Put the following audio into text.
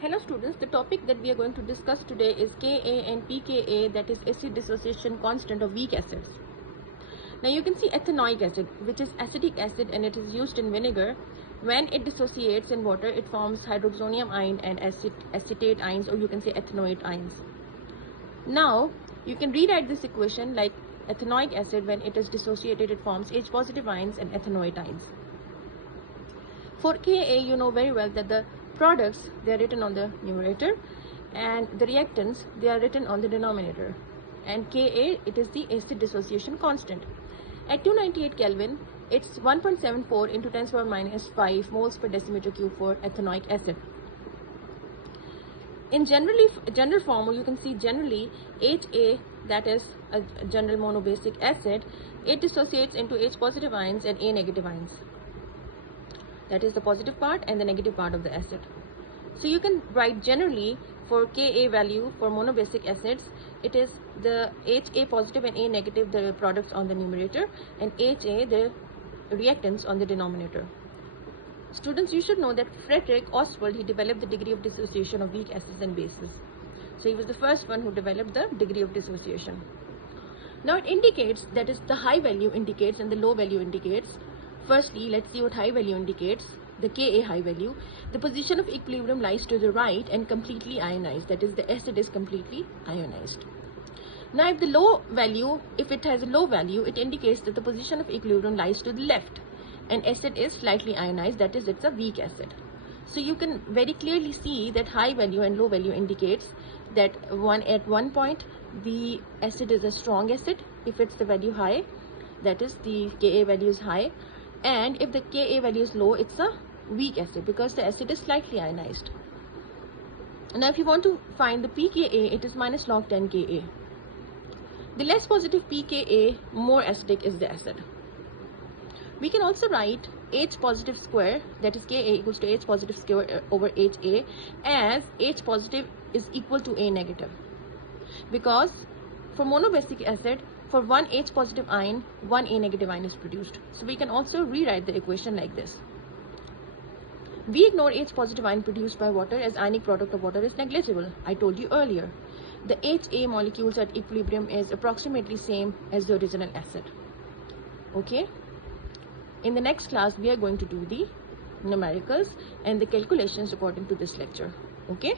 Hello students, the topic that we are going to discuss today is Ka and PKa, that is acid dissociation constant of weak acids. Now you can see ethanoic acid, which is acetic acid, and it is used in vinegar. When it dissociates in water, it forms hydroxonium ion and acetate ions, or you can say ethanoate ions. Now you can rewrite this equation like ethanoic acid, when it is dissociated, it forms H positive ions and ethanoate ions. For Ka, you know very well that the products, they are written on the numerator, and the reactants, they are written on the denominator. And Ka, it is the acid dissociation constant. At 298 Kelvin, it's 1.74 into 10 to the minus 5 moles per decimeter cube for ethanoic acid. In general form, or you can see generally, Ha, that is a general monobasic acid, it dissociates into H positive ions and A negative ions. That is the positive part and the negative part of the acid. So you can write generally for Ka value for monobasic acids, it is the Ha positive and A negative, the products on the numerator, and Ha, the reactants on the denominator. Students, you should know that Frederick Ostwald, he developed the degree of dissociation of weak acids and bases. So he was the first one who developed the degree of dissociation. Now it indicates, that is the high value indicates and the low value indicates. Firstly, let's see what high value indicates. The Ka high value, the position of equilibrium lies to the right and completely ionized, that is the acid is completely ionized. Now if the low value, if it has a low value, it indicates that the position of equilibrium lies to the left and acid is slightly ionized, that is it's a weak acid. So you can very clearly see that high value and low value indicates that at one point the acid is a strong acid if it's the value high, that is the Ka value is high, and if the Ka value is low, it's a weak acid because the acid is slightly ionized. Now if you want to find the pKa, it is minus log 10 Ka. The less positive pKa, more acidic is the acid. We can also write H positive square, that is Ka equals to H positive square over Ha, as H positive is equal to A negative, because for monobasic acid, for one H positive ion, one A negative ion is produced. So we can also rewrite the equation like this. We ignore H positive ion produced by water, as ionic product of water is negligible. I told you earlier. The Ha molecules at equilibrium is approximately same as the original acid. Okay. In the next class, we are going to do the numericals and the calculations according to this lecture. Okay.